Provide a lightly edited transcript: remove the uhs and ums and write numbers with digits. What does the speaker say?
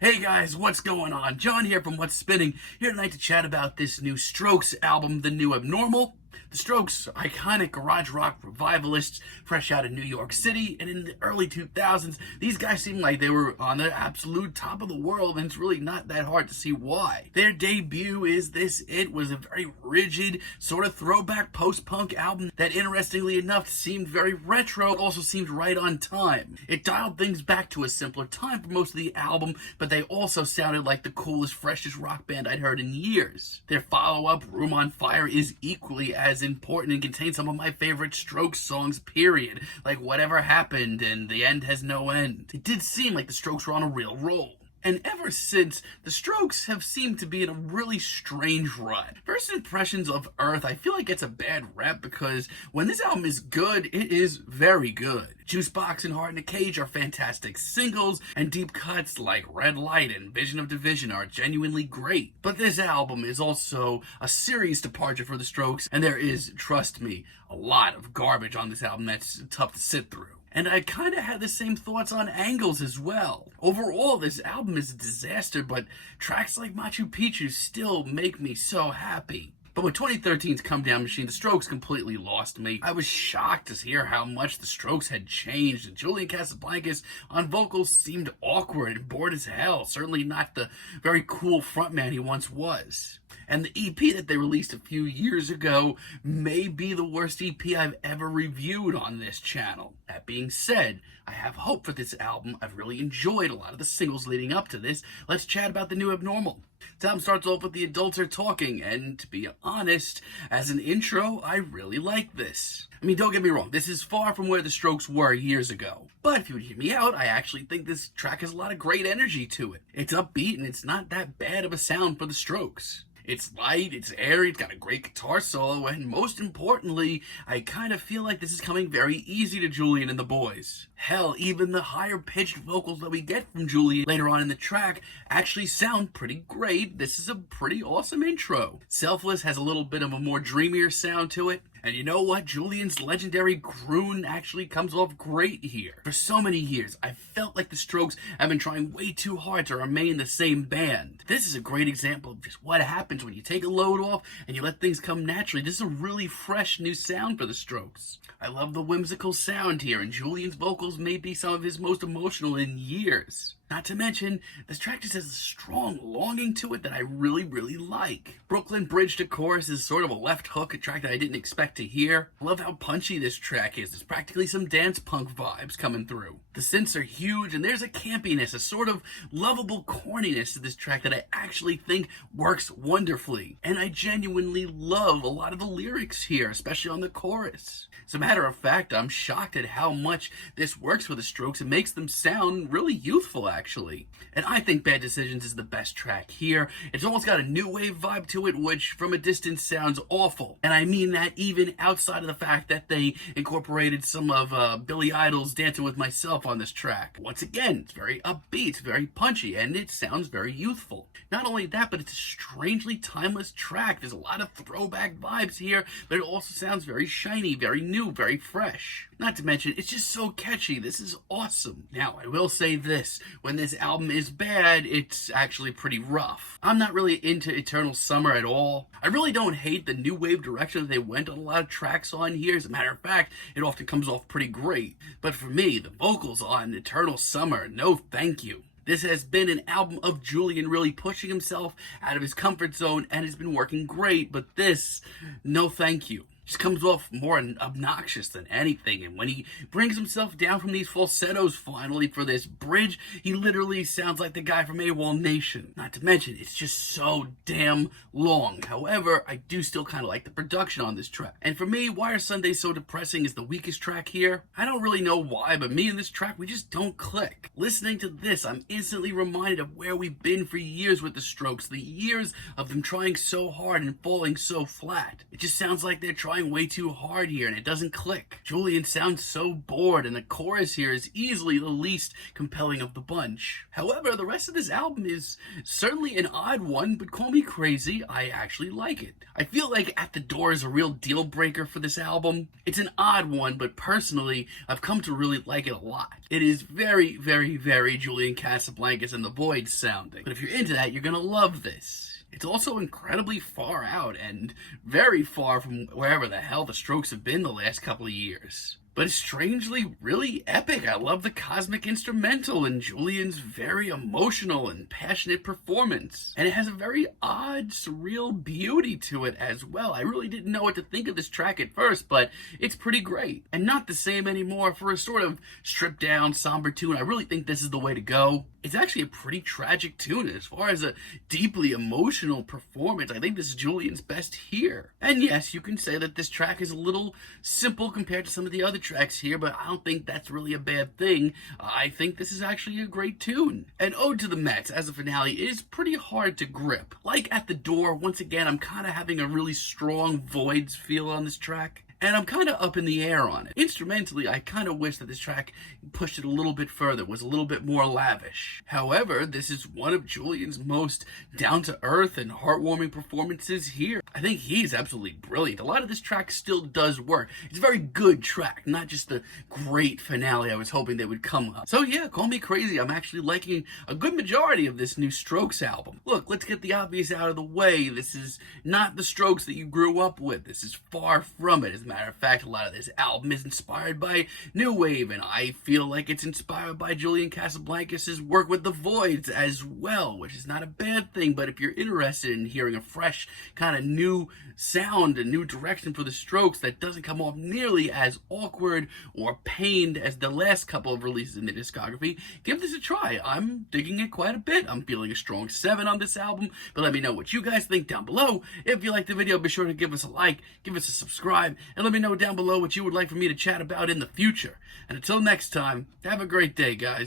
Hey guys, what's going on? John here from What's Spinning, here tonight to chat about this new Strokes album, The New Abnormal. The Strokes, iconic garage rock revivalists, fresh out of New York City, and in the early 2000s, these guys seemed like they were on the absolute top of the world, and it's really not that hard to see why. Their debut, Is This It?, was a very rigid, sort of throwback post-punk album that, interestingly enough, seemed very retro. It also seemed right on time. It dialed things back to a simpler time for most of the album, but they also sounded like the coolest, freshest rock band I'd heard in years. Their follow-up, Room on Fire, is equally as important and contains some of my favorite Strokes songs, period. Like Whatever Happened and The End Has No End. It did seem like the Strokes were on a real roll. And ever since, the Strokes have seemed to be in a really strange run. First impressions of Earth, I feel like gets a bad rep because when this album is good, it is very good. Juicebox and Heart in a Cage are fantastic singles, and deep cuts like Red Light and Vision of Division are genuinely great. But this album is also a serious departure for the Strokes, and there is, trust me, a lot of garbage on this album that's tough to sit through. And I kind of had the same thoughts on Angles as well. Overall, this album is a disaster, but tracks like Machu Picchu still make me so happy. But with 2013's Come Down Machine, the Strokes completely lost me. I was shocked to hear how much the Strokes had changed, and Julian Casablancas on vocals seemed awkward and bored as hell. Certainly not the very cool frontman he once was. And the EP that they released a few years ago may be the worst EP I've ever reviewed on this channel. That being said, I have hope for this album. I've really enjoyed a lot of the singles leading up to this. Let's chat about The New Abnormal. This album starts off with The Adults Are Talking, and to be honest, as an intro, I really like this. I mean, don't get me wrong, this is far from where the Strokes were years ago. But if you would hear me out, I actually think this track has a lot of great energy to it. It's upbeat, and it's not that bad of a sound for the Strokes. It's light, it's airy, it's got a great guitar solo, and most importantly, I kind of feel like this is coming very easy to Julian and the boys. Hell, even the higher-pitched vocals that we get from Julian later on in the track actually sound pretty great. This is a pretty awesome intro. Selfless has a little bit of a more dreamier sound to it. And you know what? Julian's legendary croon actually comes off great here. For so many years, I felt like the Strokes have been trying way too hard to remain the same band. This is a great example of just what happens when you take a load off and you let things come naturally. This is a really fresh new sound for the Strokes. I love the whimsical sound here, and Julian's vocals may be some of his most emotional in years. Not to mention, this track just has a strong longing to it that I really, really like. Brooklyn Bridge to Chorus is sort of a left hook, a track that I didn't expect to hear. I love how punchy this track is. There's practically some dance punk vibes coming through. The synths are huge, and there's a campiness, a sort of lovable corniness to this track that I actually think works wonderfully. And I genuinely love a lot of the lyrics here, especially on the chorus. As a matter of fact, I'm shocked at how much this works for the Strokes. It makes them sound really youthful, actually. And I think Bad Decisions is the best track here. It's almost got a new wave vibe to it, which from a distance sounds awful. And I mean that even outside of the fact that they incorporated some of Billy Idol's Dancing With Myself on this track. Once again, it's very upbeat, it's very punchy, and it sounds very youthful. Not only that, but it's a strangely timeless track. There's a lot of throwback vibes here, but it also sounds very shiny, very new, very fresh. Not to mention, it's just so catchy. This is awesome. Now, I will say this. When this album is bad, it's actually pretty rough. I'm not really into Eternal Summer at all. I really don't hate the new wave direction that they went on a lot of tracks on here. As a matter of fact, it often comes off pretty great. But for me, the vocals on Eternal Summer, no thank you. This has been an album of Julian really pushing himself out of his comfort zone, and it's been working great, but this, no thank you. Just comes off more obnoxious than anything, and when he brings himself down from these falsettos finally for this bridge, he literally sounds like the guy from AWOL Nation. Not to mention, it's just so damn long. However, I do still kind of like the production on this track. And for me, Why Are Sundays So Depressing is the weakest track here. I don't really know why, but me and this track, we just don't click. Listening to this, I'm instantly reminded of where we've been for years with the Strokes, the years of them trying so hard and falling so flat. It just sounds like they're trying trying way too hard here and it doesn't click. Julian sounds so bored and the chorus here is easily the least compelling of the bunch. However, the rest of this album is certainly an odd one, but call me crazy, I actually like it. I feel like At the Door is a real deal breaker for this album. It's an odd one, but personally, I've come to really like it a lot. It is very, very, very Julian Casablancas and the Void sounding. But if you're into that, you're gonna love this. It's also incredibly far out and very far from wherever the hell the Strokes have been the last couple of years. But it's strangely really epic. I love the cosmic instrumental and Julian's very emotional and passionate performance. And it has a very odd, surreal beauty to it as well. I really didn't know what to think of this track at first, but it's pretty great. And not the same anymore for a sort of stripped down, somber tune. I really think this is the way to go. It's actually a pretty tragic tune. As far as a deeply emotional performance, I think this is Julian's best here. And yes, you can say that this track is a little simple compared to some of the other tracks here, but I don't think that's really a bad thing. I think this is actually a great tune. And Ode to the Mets as a finale is pretty hard to grip. Like At the Door, once again, I'm kind of having a really strong Voids feel on this track. And I'm kind of up in the air on it. Instrumentally, I kind of wish that this track pushed it a little bit further, was a little bit more lavish. However, this is one of Julian's most down-to-earth and heartwarming performances here. I think he's absolutely brilliant. A lot of this track still does work. It's a very good track, not just the great finale I was hoping they would come up. So yeah, call me crazy. I'm actually liking a good majority of this new Strokes album. Look, let's get the obvious out of the way. This is not the Strokes that you grew up with. This is far from it. As a matter of fact, a lot of this album is inspired by New Wave, and I feel like it's inspired by Julian Casablancas' work with the Voids as well, which is not a bad thing. But if you're interested in hearing a fresh kind of new sound, a new direction for the Strokes that doesn't come off nearly as awkward or pained as the last couple of releases in the discography, give this a try. I'm digging it quite a bit. I'm feeling a strong 7 on this album, but let me know what you guys think down below. If you liked the video, be sure to give us a like, give us a subscribe, and let me know down below what you would like for me to chat about in the future. And until next time, have a great day, guys.